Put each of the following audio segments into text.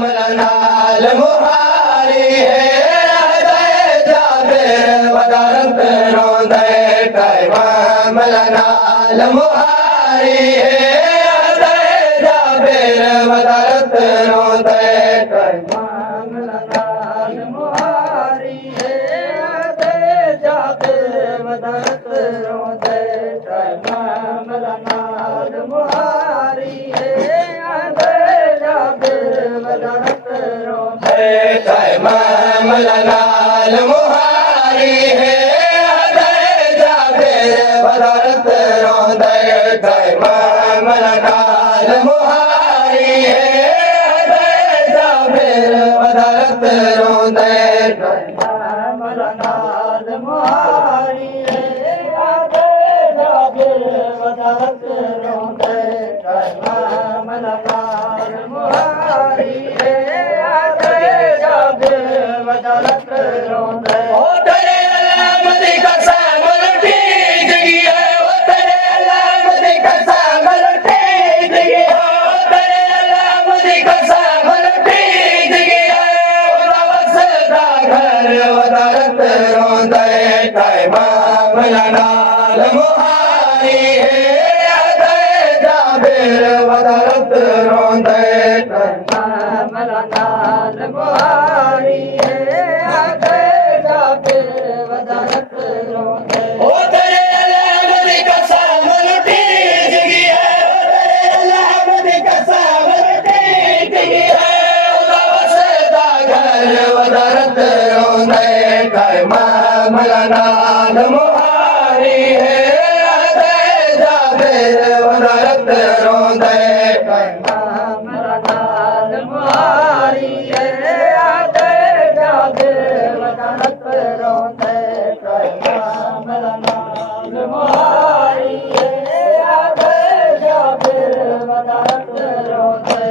मलनाल मुहारी है जाबिर वदारत रोंदे मलनाल मुहारी है जाबिर वदारत रोंदे मलनाल मुहारी है जाबिर वदारत रोंदे मलनाल मुहारी है मलनाल मुहारी है जाबिर वदारत रोंदे मलनाल मुहारी है जाबिर वदारत रोंदे मलनाल मुहारी है जाबिर वदारत रोंदे मलनाल मुहारी है वदारत रोंदे ओ तेरे अलामत कसम लुटी जगी है ओ तेरे अलामत कसम लुटी जगी है ओ तेरे अलामत कसम लुटी जगी है ओदा वसदा घर वदारत रोंदे मलनाल मुहारी है जाबिर वदारत रोंदे मलनाल मुहारी है जाबिर वदारत रोंदे ओ तेरे अलामत कसम लुटी जगी है ओ तेरे अलामत कसम लुटी जगी है ओदा वसदा घर वदारत रोंदे मलनाल मुहारी है जाबिर वदारत रोंदे मलनाल मुहारी है जाबिर वदारत रोंदे मलनाल मुहारी है जाबिर वदारत रोंदे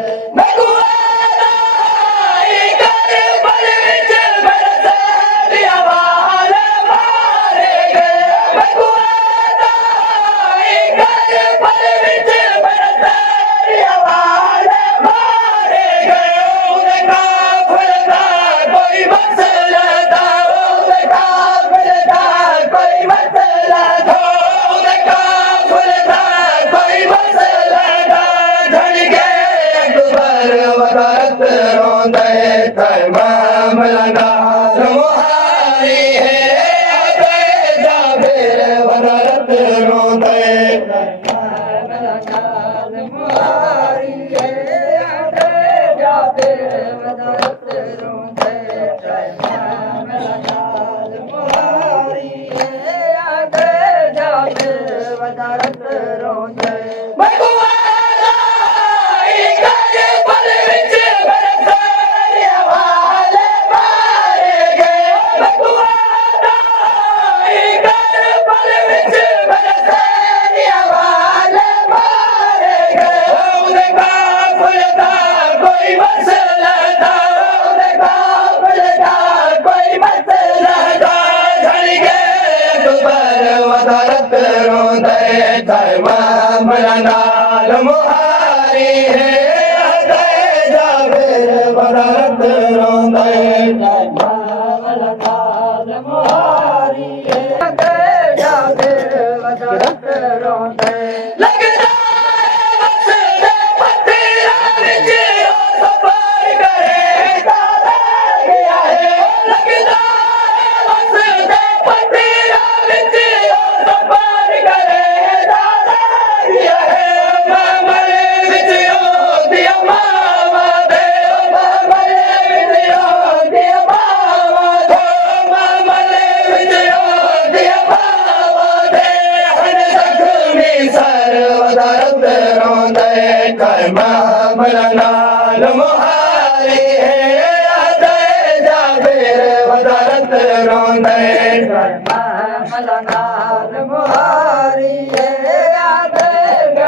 वदारत रोंदे मलनाल मुहारी है जाबिर वदारत रोंदे मलनाल मुहारी है जाबिर वदारत रोंदे मलनाल मुहारी है जाबिर वदारत रोंदे वदारत रोंदे मलनाल मुहारी है जाबिर वदारत रोंदे मलनाल मुहारी है जाबिर वदारत रोंदे मलनाल मुहारी है जाबिर वदारत रोंदे मलनाल मुहारी है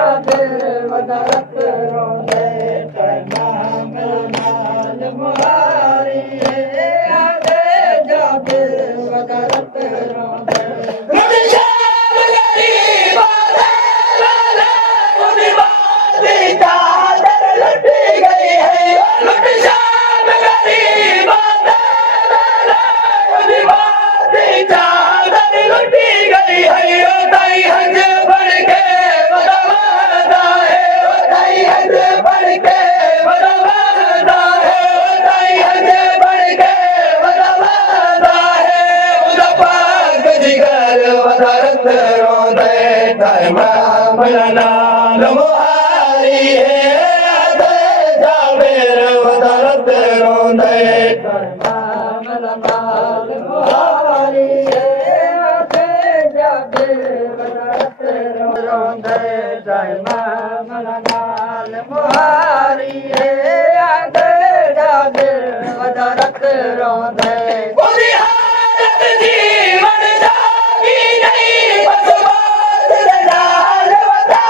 जाबिर वदारत रोंदे मलनाल मुहारी है जाबिर वदारत रोंदे लुट नाल मुहारी है जाबेर वदरत रोंदे नाल मुहारी है जाबेर वदरत रोंदे जय नाल मुहारी है जाबेर वदरत रोंदे कोई हालत जीवन जागी नहीं बस बात नाल वता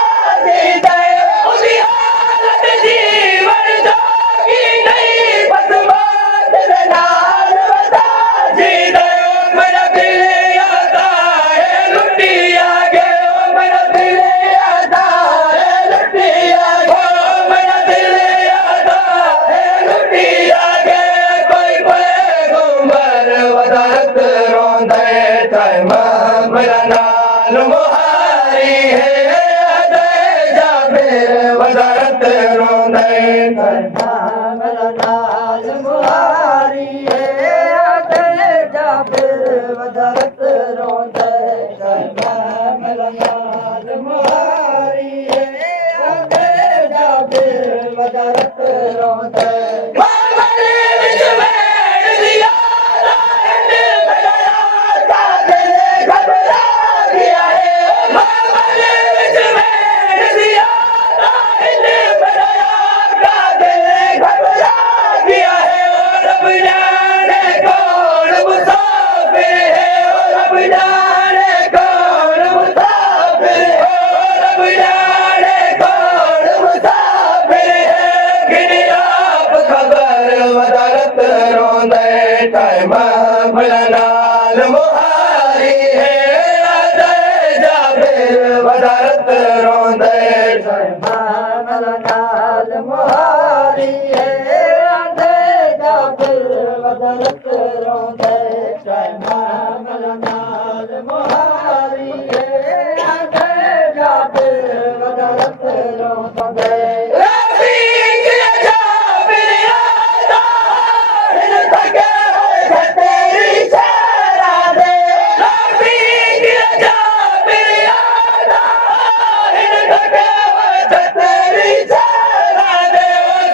दी दे कोई हालत जीवन जागी नहीं बस बात नाल वता दी दे मेरा दिल आता है लुटिया गे मेरा दिल आता है लुटिया गे मेरा दिल आता है लुटिया गे कोई पैगंबर वदरत रोंदे टाइम मेरा नाल मुहारी है जाबेर वदरत रोंदे मेरा नाल मुहारी है जाबेर वदरत रोंदे मेरा नाल मुहारी है जाबेर वदरत रोंदे मामले विच बैठ दिया राहत बनाया कादिल घबरा गया है मामले विच बैठ दिया राहत बनाया कादिल घबरा गया है रब जाने कौन मुसाफिर है रब जाने कौन मुसाफिर है रब जाने कौन मुसाफिर है गिनी आप खबर वदरत रोंदे टाइम भला नाल मुहारी है जाबेर वदरत रोंदे टाइम भला नाल मुहारी है जाबेर वदरत रोंदे टाइम भला नाल मुहारी है जाबेर वदरत रोंदे रफीक जाबेर यादा इन तक तेरी शरा दे रफीक जाबेर यादा इन तक तेरी शरा दे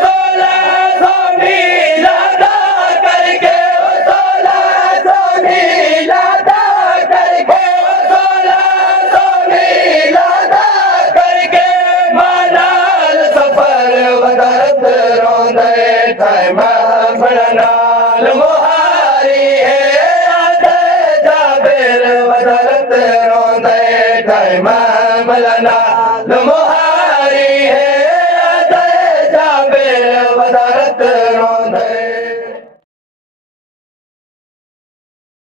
1600 मील अदा करके 1600 मील अदा करके 1600 मील अदा करके मानाल सफर वदरत रोंदे टाइम बड़ा नाल मुहारी है जाबेर वदरत रोंदे टाइम बड़ा नाल मुहारी